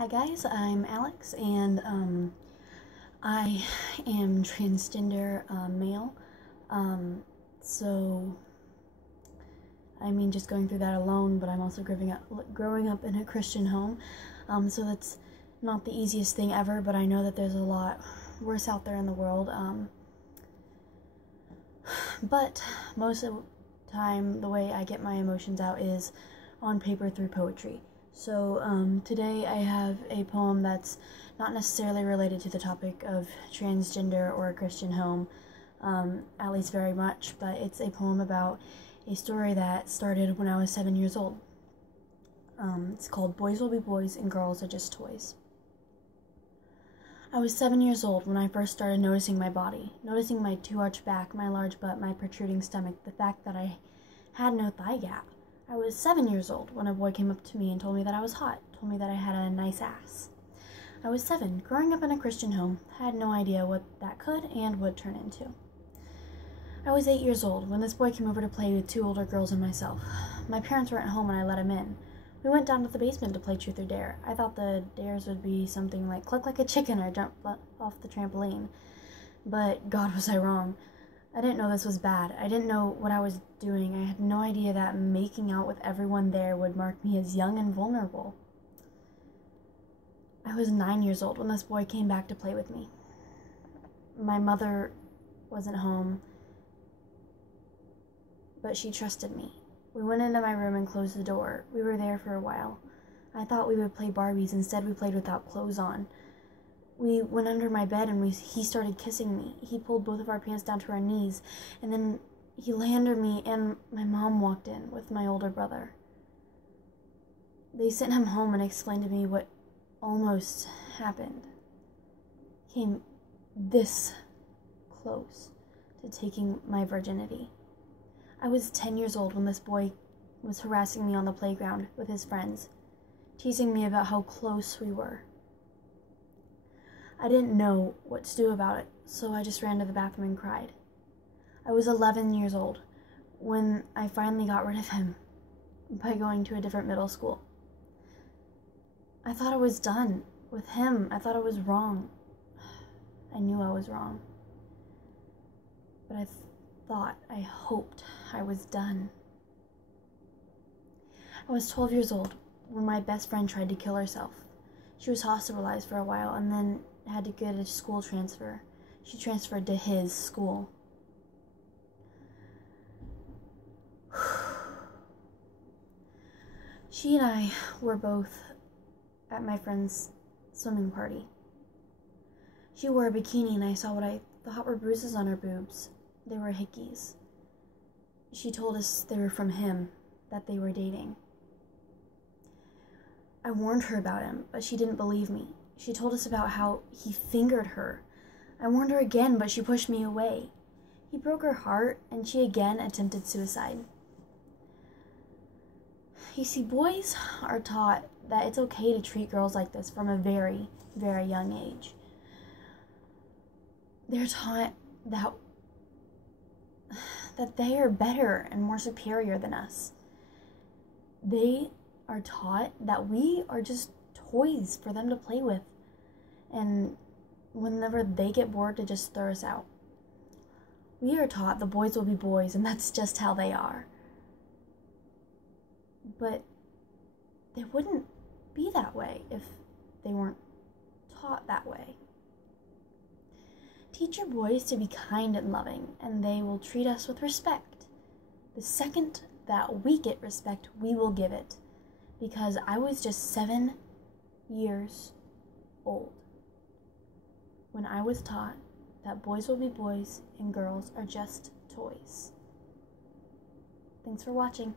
Hi guys, I'm Alex, and I am transgender male. Um, so just going through that alone, but I'm also growing up in a Christian home. So that's not the easiest thing ever, but I know that there's a lot worse out there in the world. But most of the time, the way I get my emotions out is on paper through poetry. So today I have a poem that's not necessarily related to the topic of transgender or a Christian home, at least very much, but it's a poem about a story that started when I was 7 years old. It's called Boys Will Be Boys and Girls Are Just Toys. I was 7 years old when I first started noticing my body, noticing my too arched back, my large butt, my protruding stomach, the fact that I had no thigh gap. I was 7 years old when a boy came up to me and told me that I was hot, told me that I had a nice ass. I was 7, growing up in a Christian home, had no idea what that could and would turn into. I was 8 years old when this boy came over to play with 2 older girls and myself. My parents weren't home and I let him in. We went down to the basement to play Truth or Dare. I thought the dares would be something like cluck like a chicken or jump off the trampoline. But God, was I wrong. I didn't know this was bad. I didn't know what I was doing. I had no idea that making out with everyone there would mark me as young and vulnerable. I was 9 years old when this boy came back to play with me. My mother wasn't home, but she trusted me. We went into my room and closed the door. We were there for a while. I thought we would play Barbies. Instead, we played without clothes on. We went under my bed and he started kissing me. He pulled both of our pants down to our knees, and then he lay under me, and my mom walked in with my older brother. They sent him home and explained to me what almost happened. Came this close to taking my virginity. I was 10 years old when this boy was harassing me on the playground with his friends, teasing me about how close we were. I didn't know what to do about it, so I just ran to the bathroom and cried. I was 11 years old when I finally got rid of him by going to a different middle school. I thought I was done with him. I thought I was wrong. I knew I was wrong. But I hoped I was done. I was 12 years old when my best friend tried to kill herself. She was hospitalized for a while and then had to get a school transfer. She transferred to his school. She and I were both at my friend's swimming party. She wore a bikini and I saw what I thought were bruises on her boobs. They were hickeys. She told us they were from him, that they were dating. I warned her about him, but she didn't believe me. She told us about how he fingered her. I warned her again, but she pushed me away. He broke her heart, and she again attempted suicide. You see, boys are taught that it's okay to treat girls like this from a very, very young age. They're taught that they are better and more superior than us. They are taught that we are just toys for them to play with, and whenever they get bored, to just throw us out. We are taught the boys will be boys, and that's just how they are. But they wouldn't be that way if they weren't taught that way. Teach your boys to be kind and loving, and they will treat us with respect. The second that we get respect, we will give it. Because I was just 7 years old when I was taught that boys will be boys and girls are just toys. Thanks for watching.